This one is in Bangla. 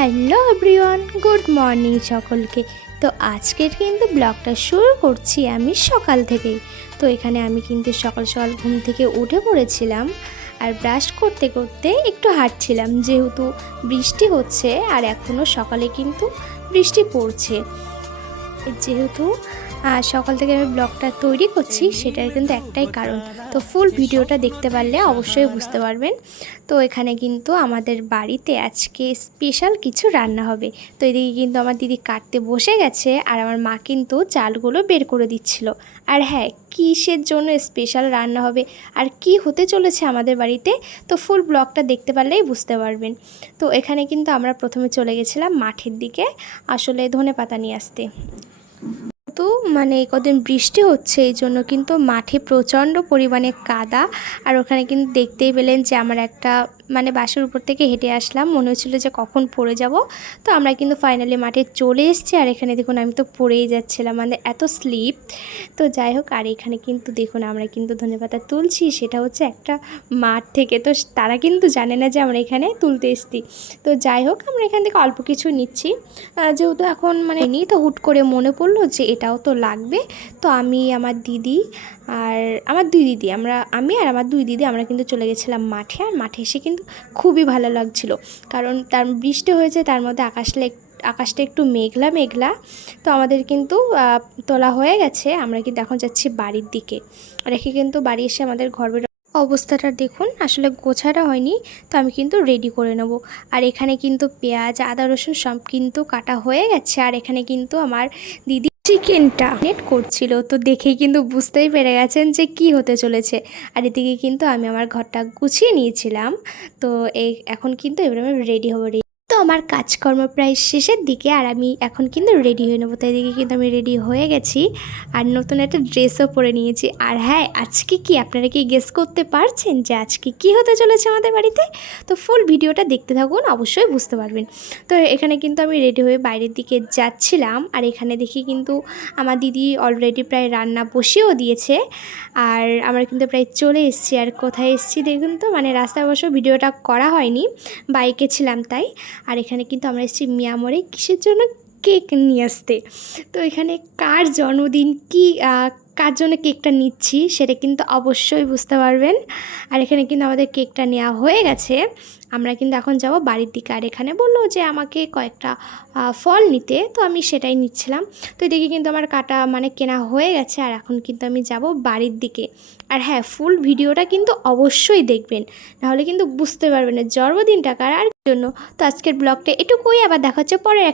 হ্যালো এভরিওয়ান, গুড মর্নিং সকলকে। তো আজকের কিন্তু ব্লগটা শুরু করছি আমি সকাল থেকেই। তো এখানে আমি কিন্তু সকাল সকাল ঘুম থেকে উঠে পড়েছিলাম আর ব্রাশ করতে করতে একটু হাঁটছিলাম, যেহেতু বৃষ্টি হচ্ছে আর এখনও সকালে কিন্তু বৃষ্টি পড়ছে। যেহেতু সকাল থেকে আমি ব্লগটা তৈরি করছি, সেটার কিন্তু একটাই কারণ। তো ফুল ভিডিওটা দেখতে পারলে অবশ্যই বুঝতে পারবেন। তো এখানে কিন্তু আমাদের বাড়িতে আজকে স্পেশাল কিছু রান্না হবে। তো এদিকে কিন্তু আমার দিদি কাটতে বসে গেছে আর আমার মা কিন্তু চালগুলো বের করে দিচ্ছিল। আর হ্যাঁ, কিসের জন্য স্পেশাল রান্না হবে আর কি হতে চলেছে আমাদের বাড়িতে, তো ফুল ব্লগটা দেখতে পারলেই বুঝতে পারবেন। তো এখানে কিন্তু আমরা প্রথমে চলে গেছিলাম মাঠের দিকে, আসলে ধনেপাতা নিয়ে আসতে। তো এই কদিন বৃষ্টি হচ্ছে, এই জন্য কিন্তু মাঠে প্রচণ্ড পরিমাণে কাদা। আর ওখানে কিন্তু দেখতেই পেলেন যে আমার একটা বাসের উপর থেকে হেঁটে আসলাম, মনে হচ্ছিলো যে কখন পড়ে যাব। তো আমরা কিন্তু ফাইনালি মাঠে চলে এসেছি। আর এখানে দেখুন আমি তো পড়েই যাচ্ছিলাম, এত স্লিপ। তো যাই হোক, আর এখানে কিন্তু দেখুন আমরা কিন্তু ধনেপাতা তুলছি, সেটা হচ্ছে একটা মাঠ থেকে। তো তারা কিন্তু জানে না যে আমরা এখানে তুলতে এসেছি। তো যাই হোক, আমরা এখান থেকে অল্প কিছু নিচ্ছি, যেহেতু এখন নিই। তো হুট করে মনে পড়লো যে এটাও তো লাগবে। তো আমি, আমার দিদি আর আমার দুই দিদি, আমি আর আমার দুই দিদি আমরা কিন্তু চলে গেছিলাম মাঠে। আর মাঠে এসে কিন্তু খুবই ভালো লাগছিল, কারণ তার বৃষ্টি হয়েছে, তার মধ্যে আকাশটা একটু মেঘলা মেঘলা। তো আমাদের কিন্তু তোলা হয়ে গেছে, আমরা কিন্তু এখন যাচ্ছি বাড়ির দিকে। রেখে কিন্তু বাড়ি এসে আমাদের ঘর অবস্থাটা দেখুন, আসলে গোছাটা হয়নি। তো আমি কিন্তু রেডি করে নেব। আর এখানে কিন্তু পেঁয়াজ, আদা, রসুন সব কিন্তু কাটা হয়ে গেছে। আর এখানে কিন্তু আমার দিদি চিকেনটা নেট করছিল, তো দেখেই কিন্তু বুঝতেই পেরে গেছেন যে কি হতে চলেছে। আর এদিকে কিন্তু আমি আমার ঘরটা গুছিয়ে নিয়েছিলাম। তো এখন কিন্তু এবার আমি রেডি হবো। তো আমার কাজকর্ম প্রায় শেষের দিকে, আর আমি এখন কিন্তু রেডি হয়ে নেবো। তো এদিকে কিন্তু আমি রেডি হয়ে গেছি আর নতুন একটা ড্রেসও পরে নিয়েছি। আর হ্যাঁ, আজকে কি আপনারা কি গেস করতে পারছেন যে আজকে কি হতে চলেছে আমাদের বাড়িতে? তো ফুল ভিডিওটা দেখতে থাকুন, অবশ্যই বুঝতে পারবেন। তো এখানে কিন্তু আমি রেডি হয়ে বাইরের দিকে যাচ্ছিলাম। আর এখানে দেখি কিন্তু আমার দিদি অলরেডি প্রায় রান্না বসিয়েও দিয়েছে। আর আমরা কিন্তু প্রায় চলে এসেছি। আর কোথায় এসেছি দেখুন তো, রাস্তায় অবশ্য ভিডিওটা করা হয়নি, বাইকে ছিলাম তাই। আর এখানে কিন্তু আমরা এসেছি মিয়ামরে, কিসের জন্য? কেক নিয়ে আসতে। তো এখানে কার জন্মদিন, কার জন্য কেকটা নিচ্ছি সেটা কিন্তু অবশ্যই বুঝতে পারবেন। আর এখানে কিন্তু আমাদের কেকটা নেওয়া হয়ে গেছে, আমরা কিন্তু এখন যাব বাড়ির দিকে। আর এখানে বললো যে আমাকে কয়েকটা ফল নিতে, তো আমি সেটাই নিচ্ছিলাম। তো এদিকে কিন্তু আমার কাটা কেনা হয়ে গেছে। আর এখন কিন্তু আমি যাব বাড়ির দিকে। আর হ্যাঁ, ফুল ভিডিওটা কিন্তু অবশ্যই দেখবেন, নাহলে কিন্তু বুঝতে পারবেন না জন্মদিনটা কার আর জন্য। তো আজকের ব্লগটা এটুকুই, আবার দেখা হচ্ছে পরের